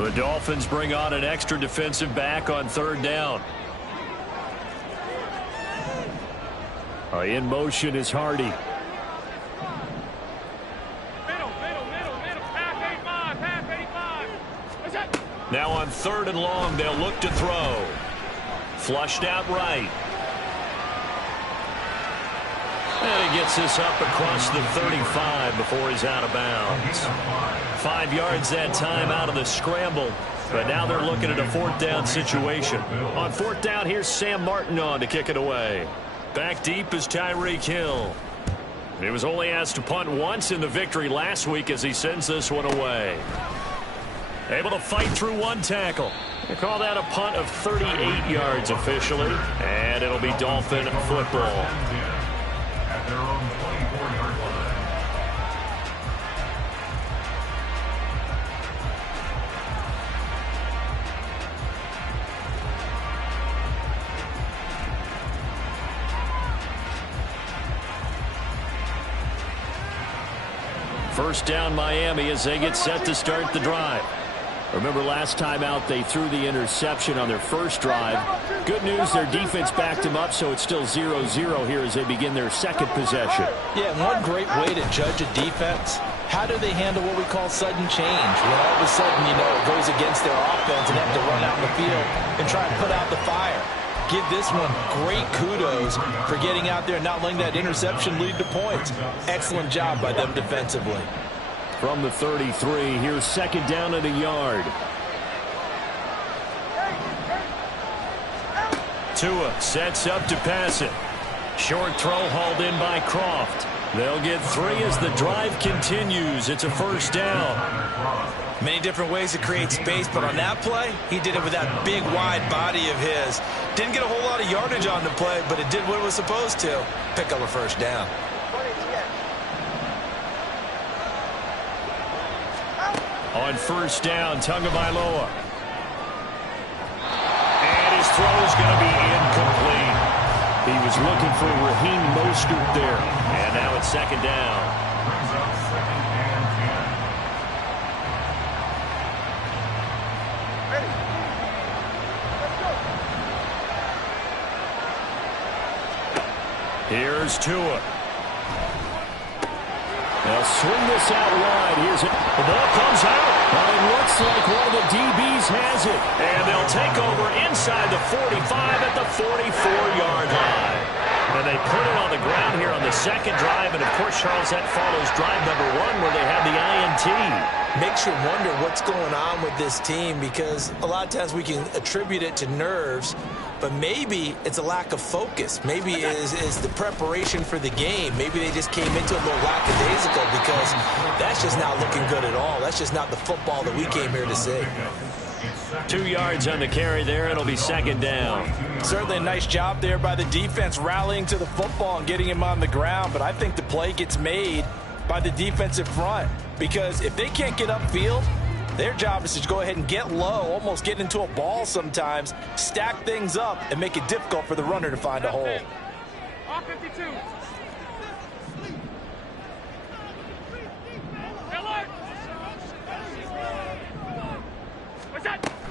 The Dolphins bring on an extra defensive back on third down. In motion is Hardy. Now on third and long, they'll look to throw. Flushed out right. And he gets this up across the 35 before he's out of bounds. 5 yards that time out of the scramble. But now they're looking at a fourth down situation. On fourth down, here's Sam Martin on to kick it away. Back deep is Tyreek Hill. He was only asked to punt once in the victory last week as he sends this one away. Able to fight through one tackle. They call that a punt of 38 yards officially. And it'll be Dolphin football. At their own 24-yard line. First down Miami as they get set to start the drive. Remember last time out they threw the interception on their first drive. Good news, their defense backed them up, so it's still 0-0 here as they begin their second possession. Yeah, one great way to judge a defense. How do they handle what we call sudden change? When all of a sudden, it goes against their offense and they have to run out in the field and try and put out the fire. Give this one great kudos for getting out there and not letting that interception lead to points. Excellent job by them defensively. From the 33, here's second down and a yard. Tua sets up to pass it. Short throw hauled in by Croft. They'll get 3 as the drive continues. It's a first down. Many different ways to create space, but on that play, he did it with that big, wide body of his. Didn't get a whole lot of yardage on the play, but it did what it was supposed to. Pick up a first down. On first down, Tagovailoa. And his throw is going to be incomplete. He was looking for Raheem Mostert there. And now it's second down. Here's Tua. They'll swing this out wide. Here's it. The ball comes out. But it looks like one of the DBs has it. And they'll take over inside the 45 at the 44-yard line. And they put it on the ground here on the second drive. And, of course, Charles, that follows drive number 1 where they had the INT. Makes you wonder what's going on with this team because a lot of times we can attribute it to nerves, but maybe it's a lack of focus. Maybe it is the preparation for the game. Maybe they just came into it a little lackadaisical because that's just not looking good at all. That's just not the football that we came here to see. 2 yards on the carry there. It'll be second down. Certainly a nice job there by the defense rallying to the football and getting him on the ground, but I think the play gets made by the defensive front because if they can't get upfield, their job is to go ahead and get low, almost get into a ball sometimes, stack things up, and make it difficult for the runner to find a hole. All 52.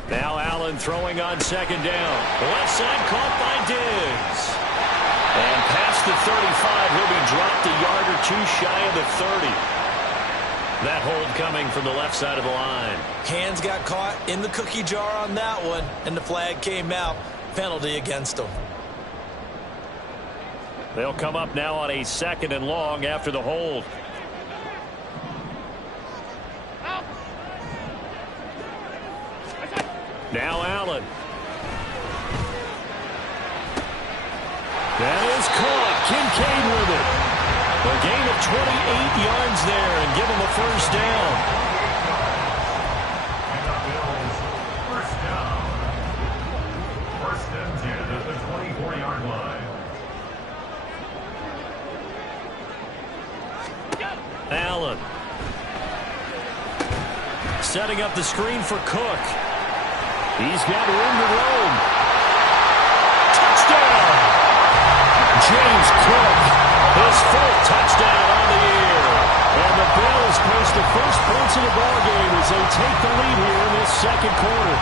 Now Allen throwing on second down. Left side caught by Diggs. And past the 35, he'll be dropped a yard or 2 shy of the 30. That hold coming from the left side of the line. Hands got caught in the cookie jar on that one, and the flag came out. Penalty against them. They'll come up now on a second and long after the hold. Now Allen. That is caught. Kincaid with it. A gain of 28 yards there and give him a first down. First down. First and 10 at the 24-yard line. Allen. Setting up the screen for Cook. He's got room to roam. Touchdown! James Cook, his 4th touchdown on the year. And the Bills post the first points of the ballgame as they take the lead here in this second quarter.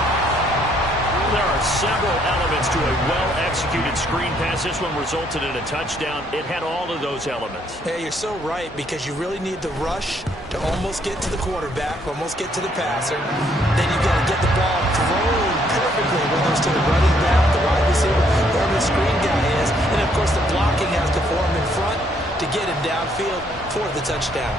There are several elements to a well-executed screen pass. This one resulted in a touchdown. It had all of those elements. Yeah, you're so right, because you really need the rush to almost get to the quarterback, almost get to the passer. Then you've got to get the ball thrown perfectly, whether it's to the running back, the wide receiver, wherever the screen guy is. And, of course, the blocking has to form in front to get him downfield for the touchdown.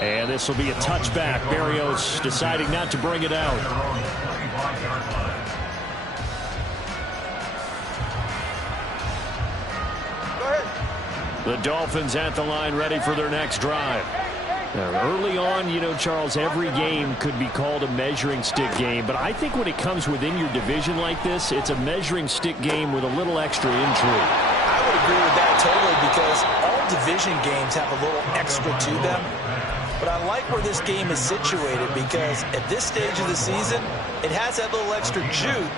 And this will be a touchback. Berrios deciding not to bring it out. The Dolphins at the line, ready for their next drive. Now, early on, you know, Charles, every game could be called a measuring stick game. But I think when it comes within your division like this, it's a measuring stick game with a little extra intrigue. I would agree with that totally, because all division games have a little extra to them. But I like where this game is situated, because at this stage of the season, it has that little extra juice.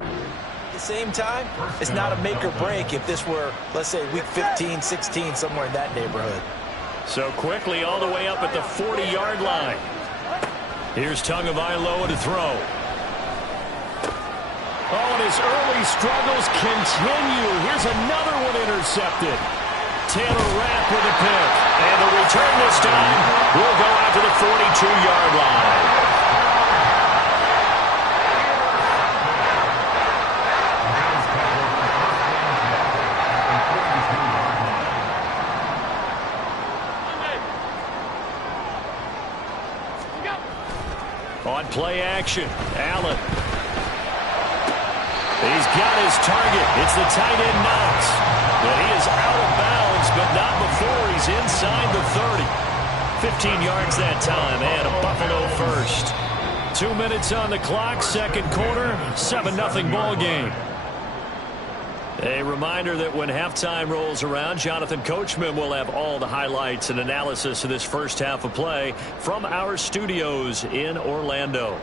At the same time, it's not a make or break if this were, let's say, week 15, 16, somewhere in that neighborhood. So quickly all the way up at the 40-yard line. Here's Tagovailoa to throw. Oh, and his early struggles continue. Here's another one intercepted. Taylor Rapp with a pick. And the return this time will go out to the 42-yard line. On play action, Allen. He's got his target. It's the tight end Knox. But he is out of bounds, but not before he's inside the 30. 15 yards that time, and a Buffalo first. 2 minutes on the clock, second quarter, 7-0 ball game. A reminder that when halftime rolls around, Jonathan Coachman will have all the highlights and analysis of this first half of play from our studios in Orlando.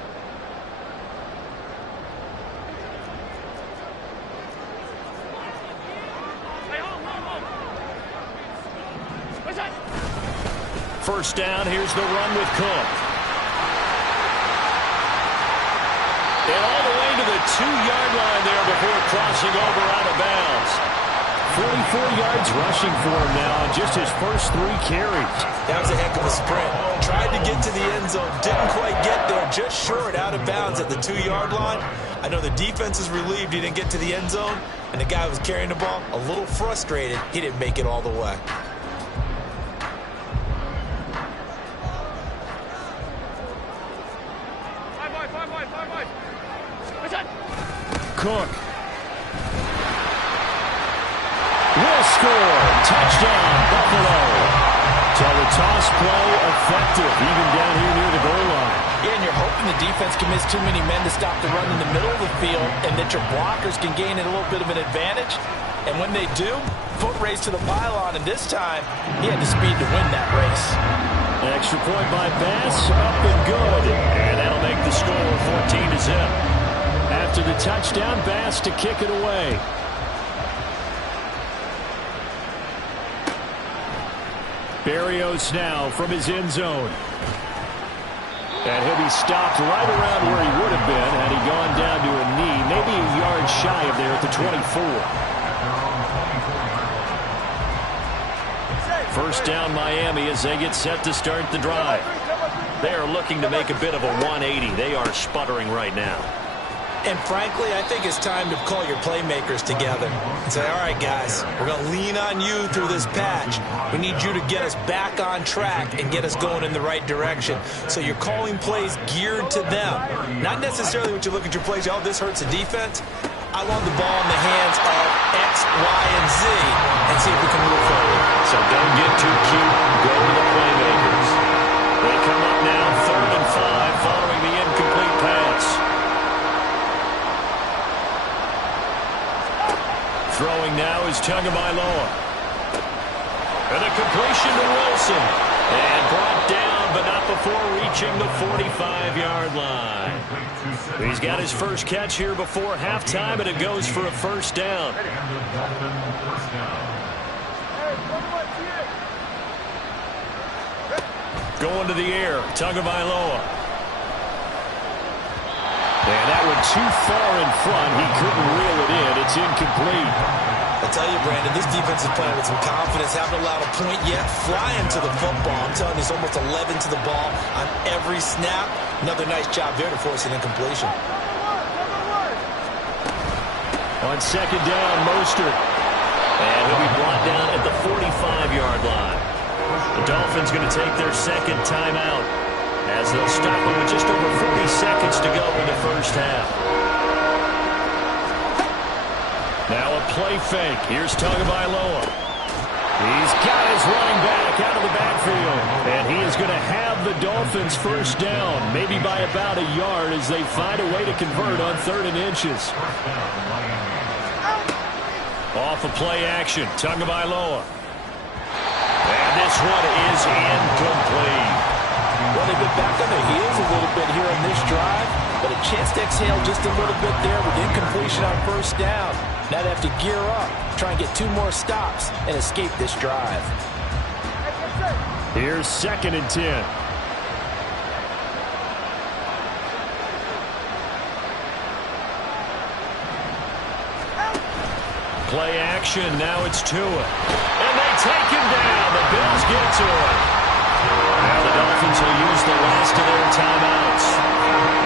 First down, here's the run with Cook. And all the way to the 2-yard line there before crossing over out of bounds. 44 yards rushing for him now on just his first 3 carries. That was a heck of a sprint. Tried to get to the end zone, didn't quite get there, just short, out of bounds at the 2-yard line. I know the defense is relieved he didn't get to the end zone, and the guy who was carrying the ball, a little frustrated, he didn't make it all the way. Cook will score. Touchdown, Buffalo. So the toss play effective, even down here near the goal line. Yeah, and you're hoping the defense can miss too many men to stop the run in the middle of the field, and that your blockers can gain a little bit of an advantage. And when they do, foot race to the pylon, and this time, he had the speed to win that race. Extra point by Bass, up and good. And that'll make the score 14-0. After the touchdown, Bass to kick it away. Berrios now from his end zone. And he'll be stopped right around where he would have been had he gone down to a knee, maybe a yard shy of there at the 24. First down Miami as they get set to start the drive. They are looking to make a bit of a 180. They are sputtering right now. And frankly, I think it's time to call your playmakers together and say, all right, guys, we're going to lean on you through this patch. We need you to get us back on track and get us going in the right direction. So you're calling plays geared to them. Not necessarily when you look at your plays, oh, this hurts the defense. I want the ball in the hands of X, Y, and Z and see if we can move forward. So don't get too cute. Go to the playmakers. They come up now 3rd and 5 following the incomplete pass. Throwing now is Tagovailoa. And a completion to Wilson. And brought down, but not before reaching the 45-yard line. He's got his first catch here before halftime, and it goes for a first down. Going to the air, Tagovailoa. And that one too far in front. He couldn't reel it in. It's incomplete. I tell you, Brandon, this defense is playing with some confidence. Haven't allowed a point yet. Flying to the football. I'm telling you, it's almost 11 to the ball on every snap. Another nice job there to force an incompletion. On second down, Mostert. And he'll be brought down at the 45-yard line. The Dolphins going to take their second timeout as they'll stop him with just over 40 seconds to go in the first half. Now a play fake. Here's Tagovailoa. He's got his running back out of the backfield. And he is going to have the Dolphins first down, maybe by about a yard as they find a way to convert on 3rd and inches. Off a play action, Tagovailoa. And this one is incomplete. Well, they've been back on their heels a little bit here on this drive, but a chance to exhale just a little bit there with incompletion on first down. Now they have to gear up, try and get 2 more stops, and escape this drive. Here's 2nd and 10. Play action, now it's Tua. And they take him down. The Bills get to him. Now the Dolphins will use the last of their timeouts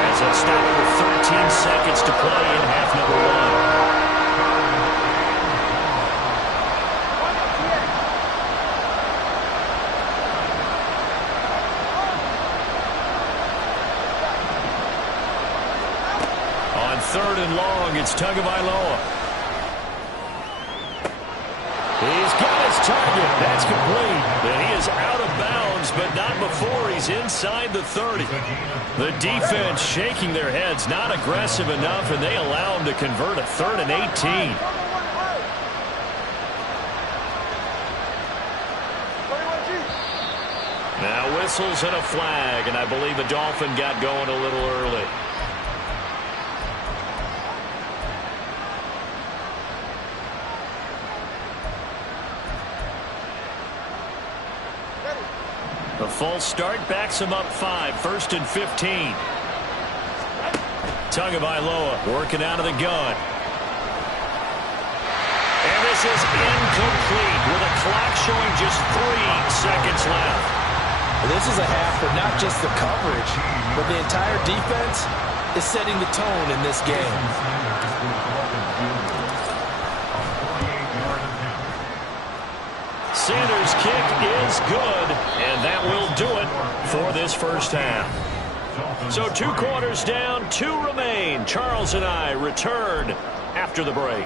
as they'll stop with 13 seconds to play in half number 1. On 3rd and long, it's Tagovailoa. He's got his target. That's complete. And he is out of bounds, but not before he's inside the 30. The defense shaking their heads, not aggressive enough, and they allow him to convert a 3rd and 18. Now whistles and a flag, and I believe the Dolphin got going a little early. The false start backs him up 5, 1st and 15. Tagovailoa working out of the gun. And this is incomplete with a clock showing just 3 seconds left. This is a half for not just the coverage, but the entire defense is setting the tone in this game. Sanders' kick is good, and that will do it for this first half. So 2 quarters down, 2 remain. Charles and I return after the break.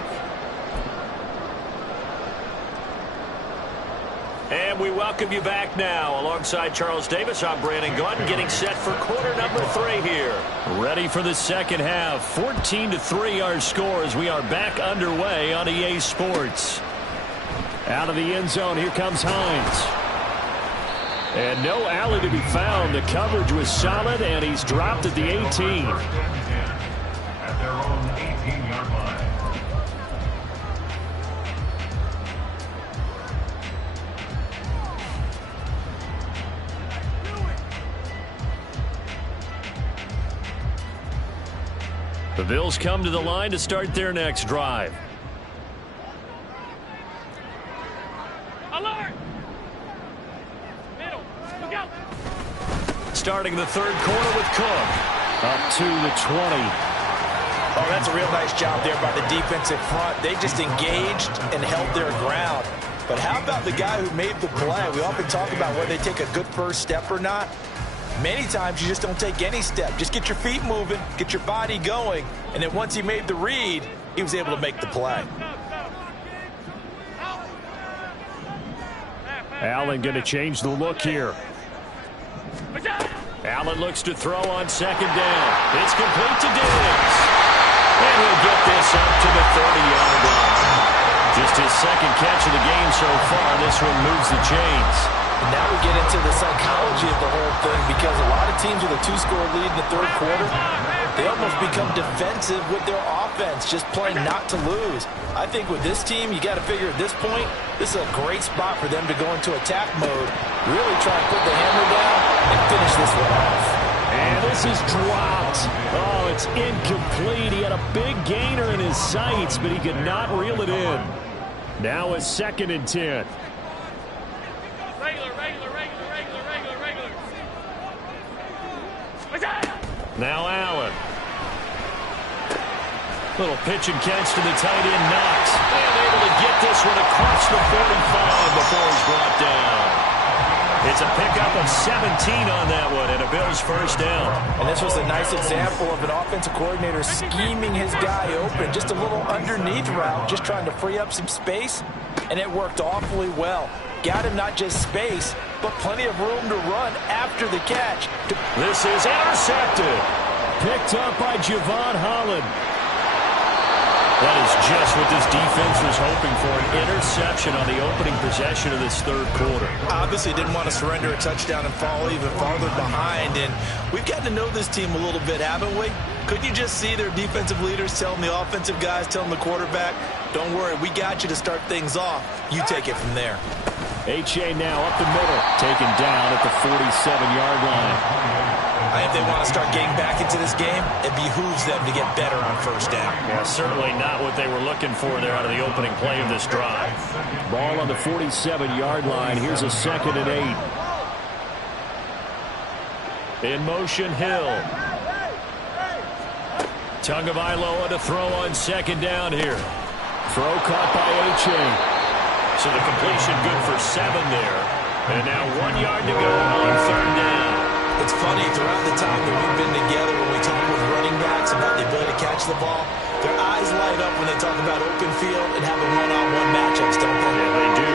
And we welcome you back now. Alongside Charles Davis, I'm Brandon Gaudin, getting set for quarter number 3 here. Ready for the second half. 14-3 our score as we are back underway on EA Sports. Out of the end zone, here comes Hines. And no alley to be found. The coverage was solid, and he's dropped at the 18. At their own 18-yard line. The Bills come to the line to start their next drive. Alert! Middle. Look out! Starting the 3rd quarter with Cook. Up to the 20. Oh, that's a real nice job there by the defensive front. They just engaged and held their ground. But how about the guy who made the play? We often talk about whether they take a good first step or not. Many times you just don't take any step. Just get your feet moving, get your body going, and then once he made the read, he was able to make the play. Allen going to change the look here. Allen looks to throw on second down. It's complete to Diggs. And he'll get this up to the 30-yard line. Just his second catch of the game so far. This one moves the chains. And now we get into the psychology of the whole thing, because a lot of teams with a 2-score lead in the third quarter, they almost become defensive with their offense, just playing not to lose. I think with this team, you got to figure at this point, this is a great spot for them to go into attack mode, really try and put the hammer down and finish this one off. And this is dropped. Oh, it's incomplete. He had a big gainer in his sights, but he could not reel it in. Now a 2nd and 10. Regular. Now Allen. Little pitch and catch to the tight end, Knox. And able to get this one across the 45 before he's brought down. It's a pickup of 17 on that one, and a Bills first down. And this was a nice example of an offensive coordinator scheming his guy open. Just a little underneath route, just trying to free up some space, and it worked awfully well. Got him not just space, but plenty of room to run after the catch. This is intercepted. Picked up by Javon Holland. That is just what this defense was hoping for, an interception on the opening possession of this third quarter. Obviously didn't want to surrender a touchdown and fall even farther behind, and we've gotten to know this team a little bit, haven't we? Couldn't you just see their defensive leaders telling the offensive guys, telling the quarterback, don't worry, we got you to start things off. You take it from there. H.A. now up the middle, taken down at the 47-yard line. If they want to start getting back into this game, it behooves them to get better on first down. Yeah, certainly not what they were looking for there out of the opening play of this drive. Ball on the 47-yard line. Here's a 2nd and 8. In motion, Hill. Tagovailoa to throw on 2nd down here. Throw caught by H.A. So the completion good for 7 there. And now 1 yard to go on 3rd down. It's funny, throughout the time that we've been together, when we talk with running backs about the ability to catch the ball, their eyes light up when they talk about open field and having one-on-one matchups, don't they? Yeah, they do.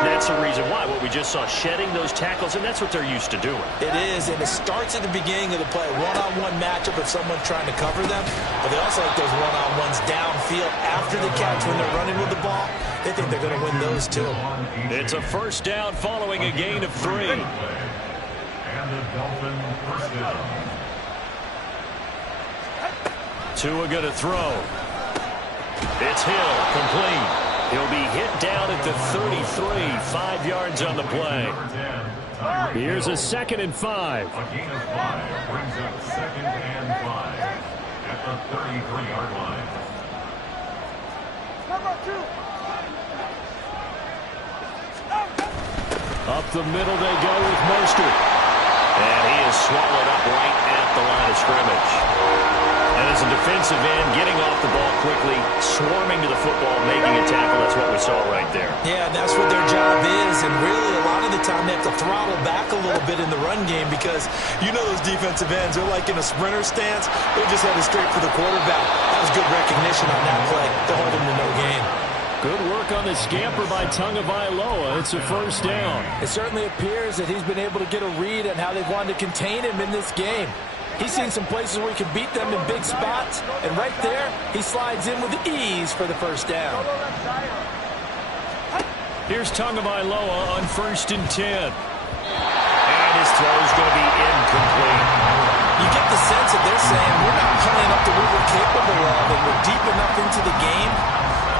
And that's the reason why. What we just saw, shedding those tackles, and that's what they're used to doing. It is, and it starts at the beginning of the play. One-on-one matchup if someone's trying to cover them, but they also like those one-on-ones downfield after the catch when they're running with the ball. They think they're going to win those, too. It's a first down following a gain of 3. And the Dolphin first down. Tua going to throw. It's Hill, complete. He'll be hit down at the 33, 5 yards on the play. Here's a 2nd and 5. A gain of 5 brings up 2nd and 5 at the 33-yard line. Up the middle they go with Mostert. And he is swallowed up right at the line of scrimmage. And as a defensive end, getting off the ball quickly, swarming to the football, making a tackle, that's what we saw right there. Yeah, and that's what their job is. And really, a lot of the time, they have to throttle back a little bit in the run game because you know those defensive ends, they're like in a sprinter stance. They're just headed straight for the quarterback. That was good recognition on that play to hold him to no gain. Good work on the scamper by Tagovailoa. It's a first down. It certainly appears that he's been able to get a read on how they've wanted to contain him in this game. He's seen some places where he can beat them in big spots, and right there, he slides in with ease for the first down. Here's Tagovailoa on 1st and 10. And his throw's going to be incomplete. You get the sense that they're saying, we're not playing up to what we're capable of, and we're deep enough into the game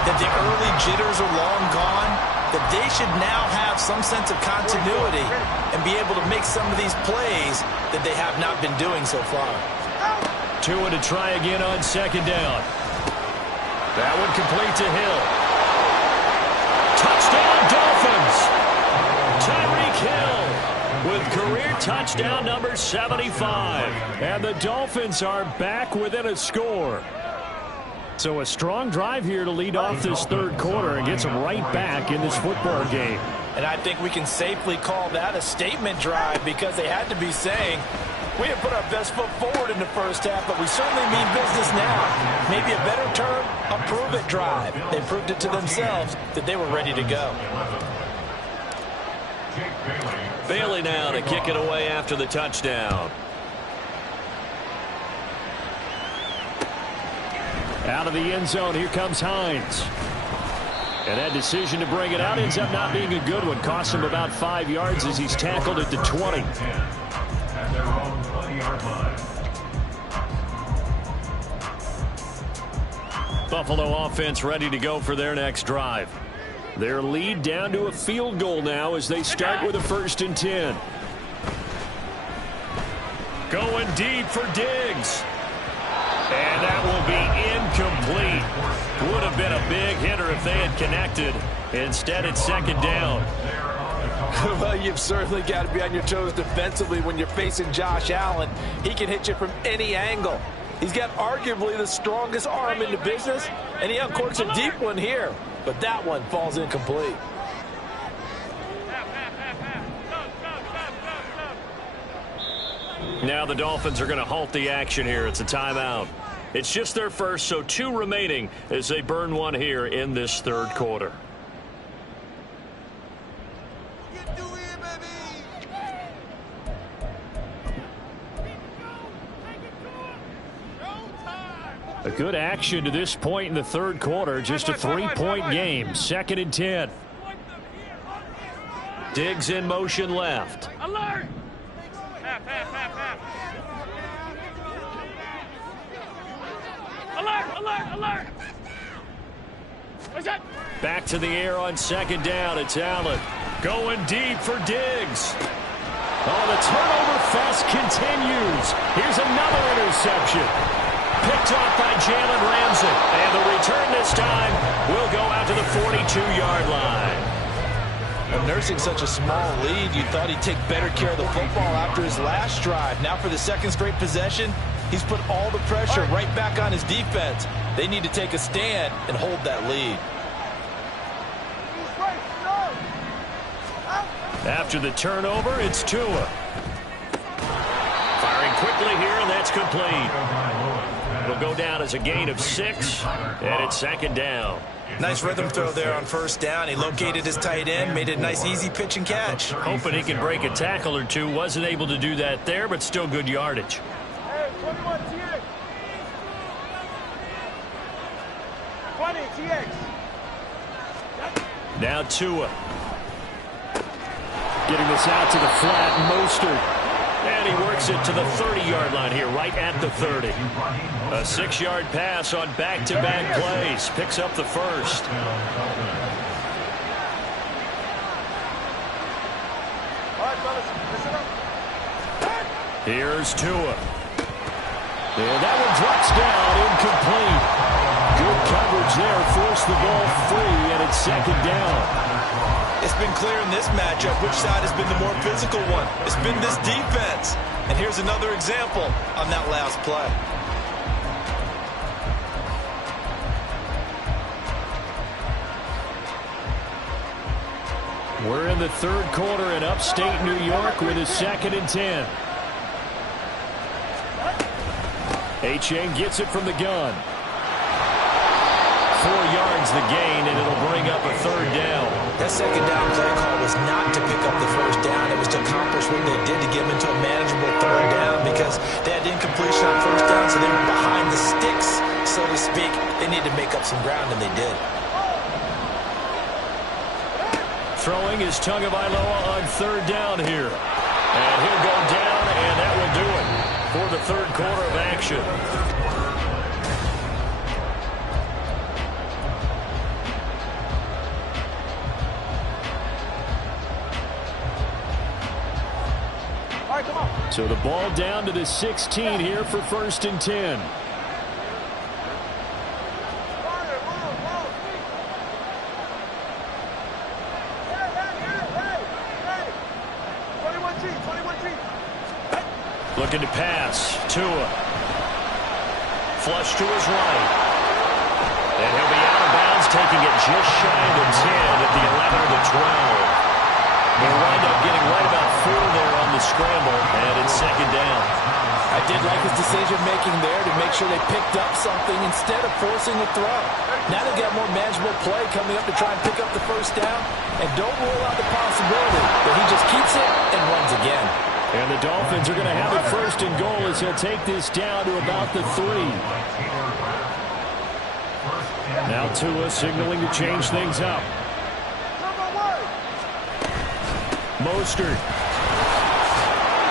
that the early jitters are long gone, that they should now have some sense of continuity and be able to make some of these plays that they have not been doing so far. Tua to try again on 2nd down. That one complete to Hill. Touchdown, Dolphins! Tyreek Hill with career touchdown number 75. And the Dolphins are back within a score. So a strong drive here to lead off this third quarter and gets them right back in this football game. And I think we can safely call that a statement drive because they had to be saying, we have put our best foot forward in the first half, but we certainly mean business now. Maybe a better term, a prove-it drive. They proved it to themselves that they were ready to go. Bailey now to kick it away after the touchdown. Out of the end zone, here comes Hines. And that decision to bring it out ends up not being a good one. Costs him about 5 yards as he's tackled at the 20. At their own 20-yard line. Buffalo offense ready to go for their next drive. Their lead down to a field goal now as they start with a 1st and 10. Going deep for Diggs. And that will be incomplete. Would have been a big hitter if they had connected. Instead, it's 2nd down. Well, you've certainly got to be on your toes defensively when you're facing Josh Allen. He can hit you from any angle. He's got arguably the strongest arm in the business, and he uncorks a deep one here. But that one falls incomplete. Now the Dolphins are going to halt the action here. It's a timeout. It's just their first, so 2 remaining as they burn one here in this 3rd quarter. A good action to this point in the 3rd quarter. Just a 3-point game. 2nd and 10. Diggs in motion left. Alert! Half. Alert! What's that? Back to the air on 2nd down. It's Allen. Going deep for Diggs. Oh, the turnover fest continues. Here's another interception. Picked off by Jalen Ramsey. And the return this time will go out to the 42-yard line. Well, nursing such a small lead, you thought he'd take better care of the football after his last drive. Now for the 2nd straight possession, he's put all the pressure right back on his defense. They need to take a stand and hold that lead. After the turnover, it's Tua. Firing quickly here, and that's complete. It'll go down as a gain of 6, and it's 2nd down. Nice rhythm throw there on 1st down. He located his tight end, made it a nice easy pitch and catch. Hoping he can break a tackle or two. Wasn't able to do that there, but still good yardage. Hey, 21 TX. 20 TX. Now Tua. Getting this out to the flat, Mostert. And he works it to the 30-yard line here, right at the 30. A 6-yard pass on back-to-back plays. Picks up the 1st. Here's Tua. And that one drops down, incomplete. Good coverage there, forced the ball free, and it's 2nd down. It's been clear in this matchup which side has been the more physical one. It's been this defense. And here's another example on that last play. We're in the 3rd quarter in upstate New York with a 2nd and 10. Achane gets it from the gun. 4 yards the gain, and it'll bring up a 3rd down. That 2nd down play call was not to pick up the 1st down. It was to accomplish what they did to get them into a manageable 3rd down because they had incompletion on 1st down, so they were behind the sticks, so to speak. They needed to make up some ground, and they did. Throwing is Tagovailoa on 3rd down here. And he'll go down, and that will do it for the 3rd quarter of action. So the ball down to the 16 here for 1st and 10. Looking to pass. Tua. Flush to his right. And he'll be out of bounds, taking it just shy of the 10 at the 11 of the 12. They'll wind up getting right about 4 there on the scramble, and it's 2nd down. I did like his decision-making there to make sure they picked up something instead of forcing the throw. Now they've got more manageable play coming up to try and pick up the 1st down, and don't rule out the possibility that he just keeps it and runs again. And the Dolphins are going to have it 1st and goal as he'll take this down to about the 3. Now Tua signaling to change things up. Mostert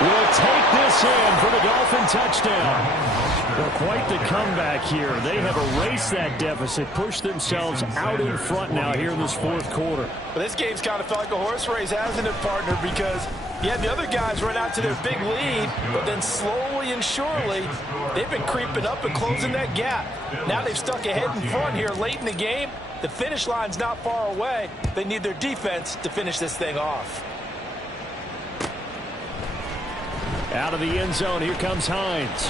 will take this in for the Dolphin touchdown. Well, quite the comeback here. They have erased that deficit, pushed themselves out in front now here in this fourth quarter. But this game's kind of felt like a horse race, hasn't it, partner? Because you had the other guys run out to their big lead, but then slowly and surely, they've been creeping up and closing that gap. Now they've stuck ahead in front here late in the game. The finish line's not far away. They need their defense to finish this thing off. Out of the end zone, here comes Hines.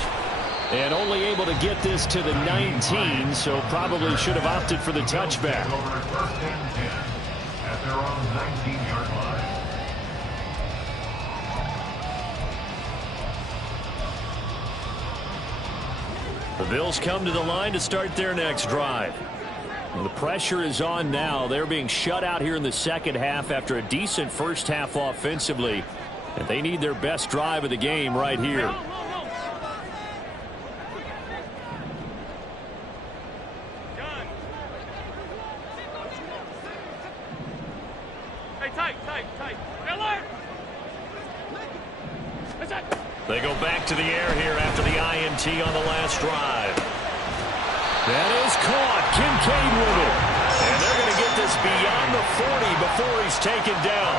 And only able to get this to the 19, so probably should have opted for the touchback. First and 10 at their own 19-yard line. The Bills come to the line to start their next drive. And the pressure is on now. They're being shut out here in the second half after a decent first half offensively. And they need their best drive of the game right here. They go back to the air here after the INT on the last drive. That is caught. Kincaid with it. And they're going to get this beyond the 40 before he's taken down.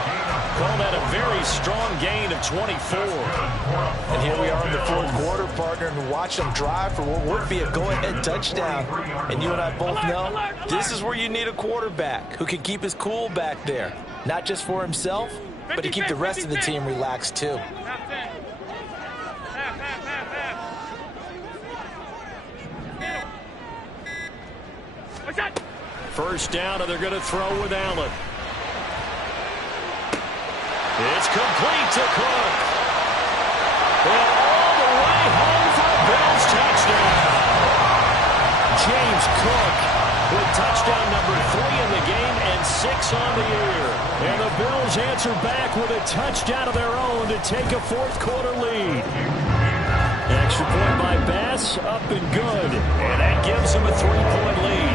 Call that a very strong gain of 24. And here we are in the fourth quarter, partner, and watch them drive for what would be a go-ahead touchdown. And you and I both know this is where you need a quarterback who can keep his cool back there. Not just for himself, but to keep the rest of the team relaxed too. First down, and they're going to throw with Allen. It's complete to Cook. And all the way home for a Bills touchdown. James Cook with touchdown number 3 in the game and 6 on the year. And the Bills answer back with a touchdown of their own to take a fourth quarter lead. Extra point by Bass, up and good. And that gives them a 3-point lead.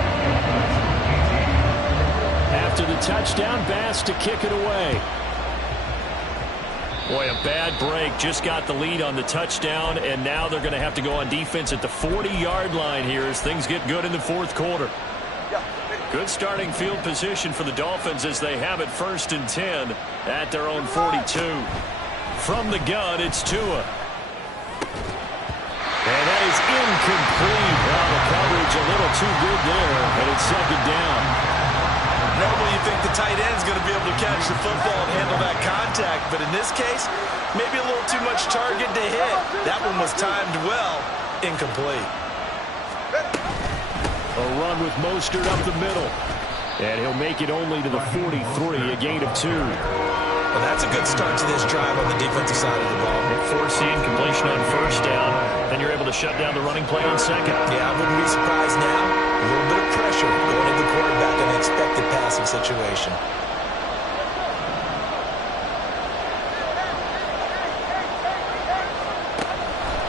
After the touchdown, Bass to kick it away. Boy, a bad break. Just got the lead on the touchdown, and now they're going to have to go on defense at the 40-yard line here as things get good in the fourth quarter. Good starting field position for the Dolphins as they have it 1st and 10 at their own 42. From the gun, it's Tua. And that is incomplete. Well, the coverage a little too good there, and it's second down. Normally you think the tight end's going to be able to catch the football and handle that contact, but in this case, maybe a little too much target to hit. That one was timed well, incomplete. A run with Mostert up the middle. And he'll make it only to the 43, a gain of 2. Well, that's a good start to this drive on the defensive side of the ball. Forcing completion on first down. Then you're able to shut down the running play on second. Yeah, I wouldn't be surprised now. A little bit of pressure going into the quarterback in an expected passing situation.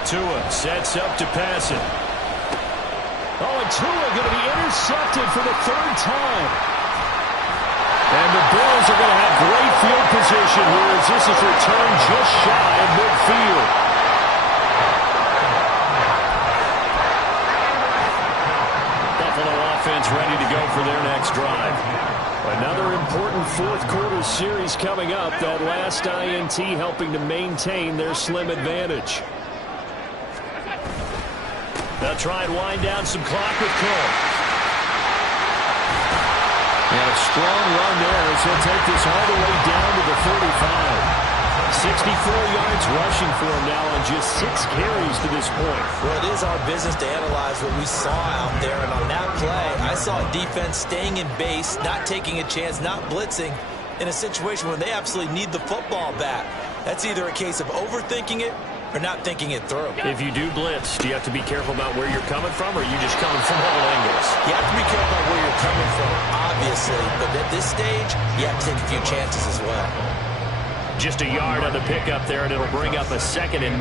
Tua sets up to pass it. Oh, and Tua going to be intercepted for the 3rd time. And the Bills are going to have great field position here as this is returned just shy of midfield. Buffalo offense ready to go for their next drive. Another important fourth quarter series coming up. That last INT helping to maintain their slim advantage. They'll try and wind down some clock with Cole. And a strong run there as he'll take this all the way down to the 45. 64 yards rushing for him now on just 6 carries to this point. Well, it is our business to analyze what we saw out there. And on that play, I saw a defense staying in base, not taking a chance, not blitzing in a situation where they absolutely need the football back. That's either a case of overthinking it or not thinking it through. If you do blitz, do you have to be careful about where you're coming from, or are you just coming from all angles? You have to be careful about where you're coming from, obviously. But at this stage, you have to take a few chances as well. Just a yard on the pickup there, and it'll bring up a 2nd and 9.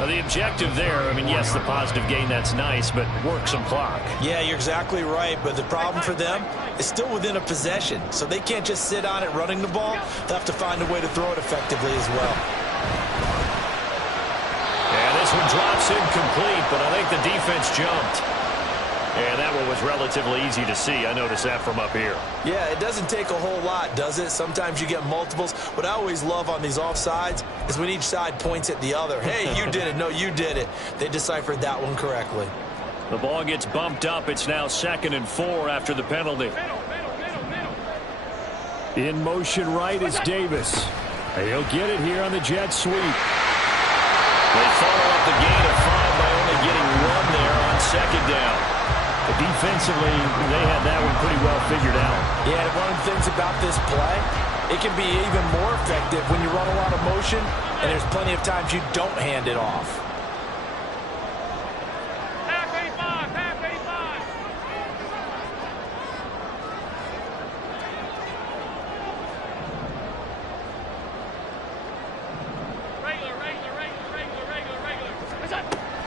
Now, the objective there, I mean, yes, the positive gain, that's nice, but work some clock. Yeah, you're exactly right, but the problem for them is still within a possession, so they can't just sit on it running the ball. They'll have to find a way to throw it effectively as well. And this one drops incomplete, but I think the defense jumped. And that one was relatively easy to see. I noticed that from up here. Yeah, it doesn't take a whole lot, does it? Sometimes you get multiples. What I always love on these offsides is when each side points at the other. Hey, you did it. No, you did it. They deciphered that one correctly. The ball gets bumped up. It's now 2nd and 4 after the penalty. In motion right is Davis. He'll get it here on the jet sweep. They follow up the gain of 5 by only getting 1 there on 2nd down. But defensively, they had that one pretty well figured out. Yeah, and one of the things about this play, it can be even more effective when you run a lot of motion, and there's plenty of times you don't hand it off. Half 85, half 85. Regular.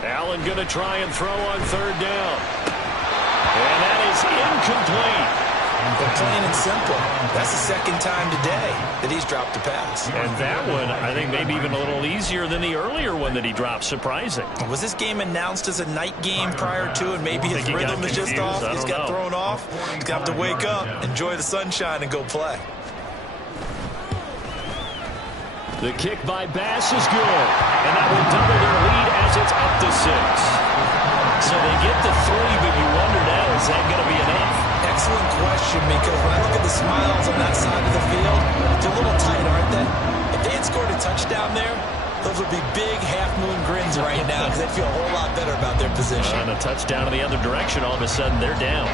Allen going to try and throw on 3rd down. And that is incomplete. But plain and simple, that's the 2nd time today that he's dropped a pass. And that one, I think, maybe even a little easier than the earlier one that he dropped. Surprising. Was this game announced as a night game prior to, and maybe his rhythm is just off? He's got thrown off. He's got to wake up, enjoy the sunshine, and go play. The kick by Bass is good. And that will double their lead as it's up to 6. So they get the 3, but you wonder now, is that going to be enough? Excellent question, because when I look at the smiles on that side of the field, they're a little tight, aren't they? If they had scored a touchdown there, those would be big half-moon grins right now because they'd feel a whole lot better about their position. And a touchdown in the other direction, all of a sudden they're down.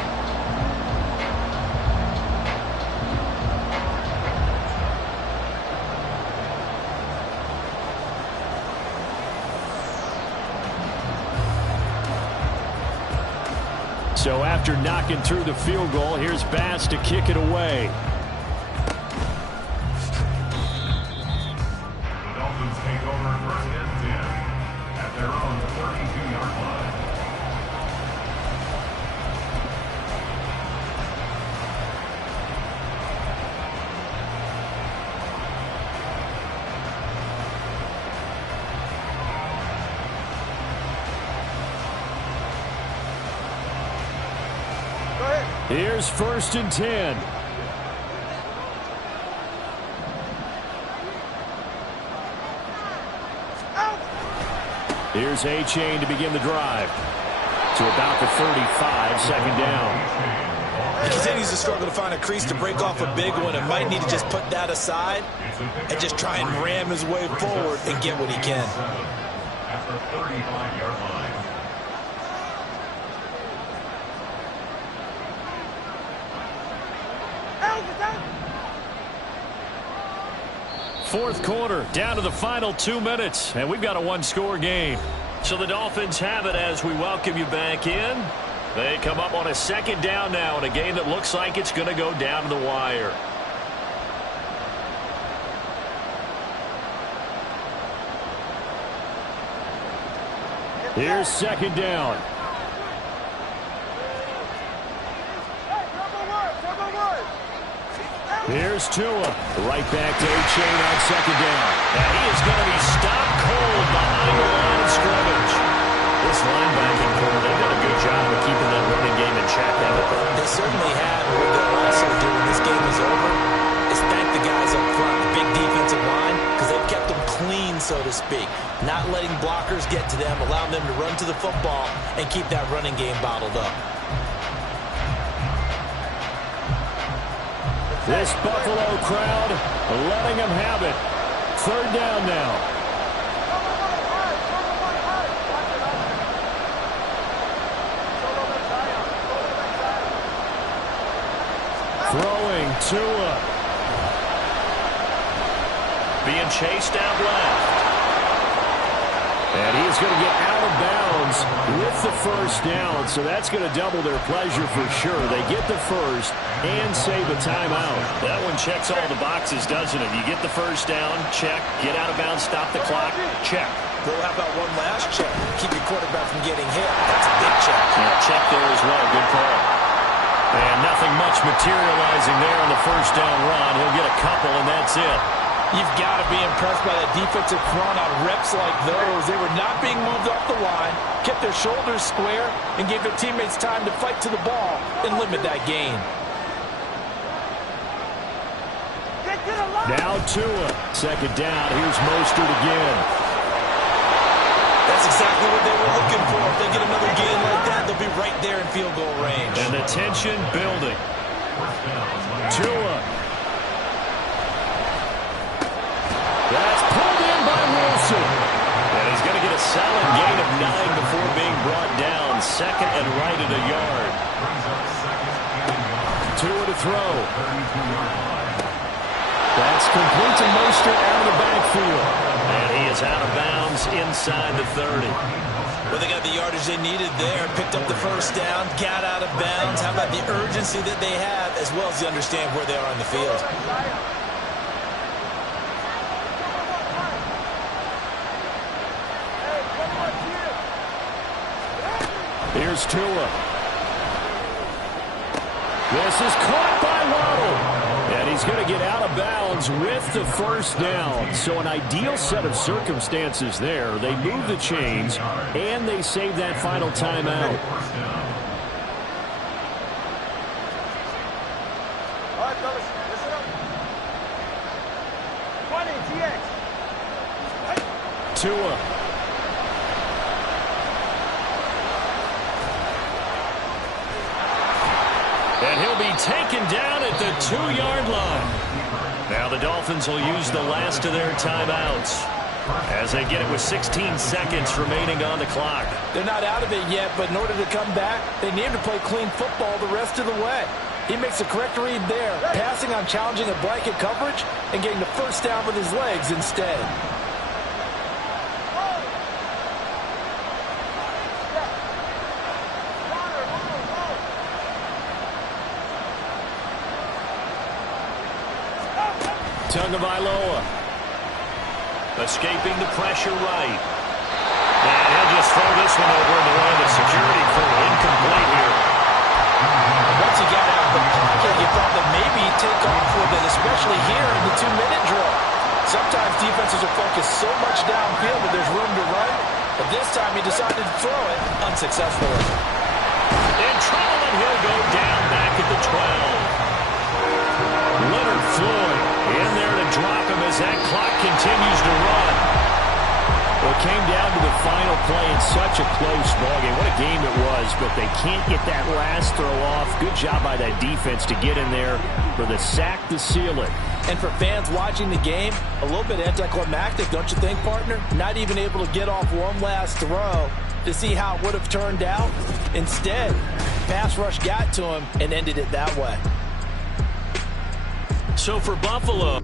So after knocking through the field goal, here's Bass to kick it away. The Dolphins take over 1st and 10 at their own 32-yard line. Here's 1st and 10. Here's A-Chain to begin the drive. To about the 35, 2nd down. He continues to struggle to find a crease to break off a big one and might need to just put that aside and just try and ram his way forward and get what he can. At the 35-yard line. Fourth quarter, down to the final 2 minutes, and we've got a 1-score game. So the Dolphins have it as we welcome you back in. They come up on a 2nd down now in a game that looks like it's going to go down to the wire. Here's 2nd down. Here's Tua. Right back to A-Chain on 2nd down. And he is going to be stopped cold behind the line of scrimmage. This linebacking core, they've done a good job of keeping that running game in check, haven't they? They certainly have. What they'll also do when this game is over is thank the guys up front, the big defensive line, because they've kept them clean, so to speak. Not letting blockers get to them, allowing them to run to the football and keep that running game bottled up. This Buffalo crowd letting them have it. 3rd down now. Throwing Tua. Being chased out left. And he is going to get out of bounds with the first down, so that's going to double their pleasure for sure. They get the first and save a timeout. That one checks all the boxes, doesn't it? You get the first down, check. Get out of bounds, stop the clock, check. Well, how about one last check? Keep your quarterback from getting hit. That's a big check. Yeah, check there as well. Good call. And nothing much materializing there on the first down run. He'll get a couple, and that's it. You've got to be impressed by that defensive front on reps like those. They were not being moved off the line, kept their shoulders square, and gave their teammates time to fight to the ball and limit that gain. Now Tua. Second down. Here's Mostert again. That's exactly what they were looking for. If they get another gain like that, they'll be right there in field goal range. And the tension building. Tua. That's pulled in by Wilson. And he's going to get a solid gain of 9 before being brought down. Second and right at a yard. Tua to throw. That's complete to Mostert out of the backfield. And he is out of bounds inside the 30. Well, they got the yardage they needed there. Picked up the first down, got out of bounds. How about the urgency that they have, as well as they understand where they are on the field? Here's Tua. This is caught by Waddle. And he's going to get out of bounds with the first down. So an ideal set of circumstances there. They move the chains, and they save that final timeout. All right, fellas, listen up. 20, GX. Tua. And he'll be taken down at the 2-yard line. Now the Dolphins will use the last of their timeouts as they get it with 16 seconds remaining on the clock. They're not out of it yet, but in order to come back, they need to play clean football the rest of the way. He makes a correct read there, passing on challenging a blanket coverage and getting the first down with his legs instead. Tagovailoa escaping the pressure right. And he'll just throw this one over into one of the security crew. Incomplete here. Once he got out of the pocket, you thought that maybe he'd take off with it, especially here in the 2-minute drill. Sometimes defenses are focused so much downfield that there's room to run, but this time he decided to throw it unsuccessfully. In trouble, and he'll go down back at the 12. Leonard Floyd in there to drop him as that clock continues to run. Well, it came down to the final play in such a close ballgame. What a game it was, but they can't get that last throw off. Good job by that defense to get in there for the sack to seal it. And for fans watching the game, a little bit anticlimactic, don't you think, partner? Not even able to get off one last throw to see how it would have turned out. Instead, pass rush got to him and ended it that way. So for Buffalo,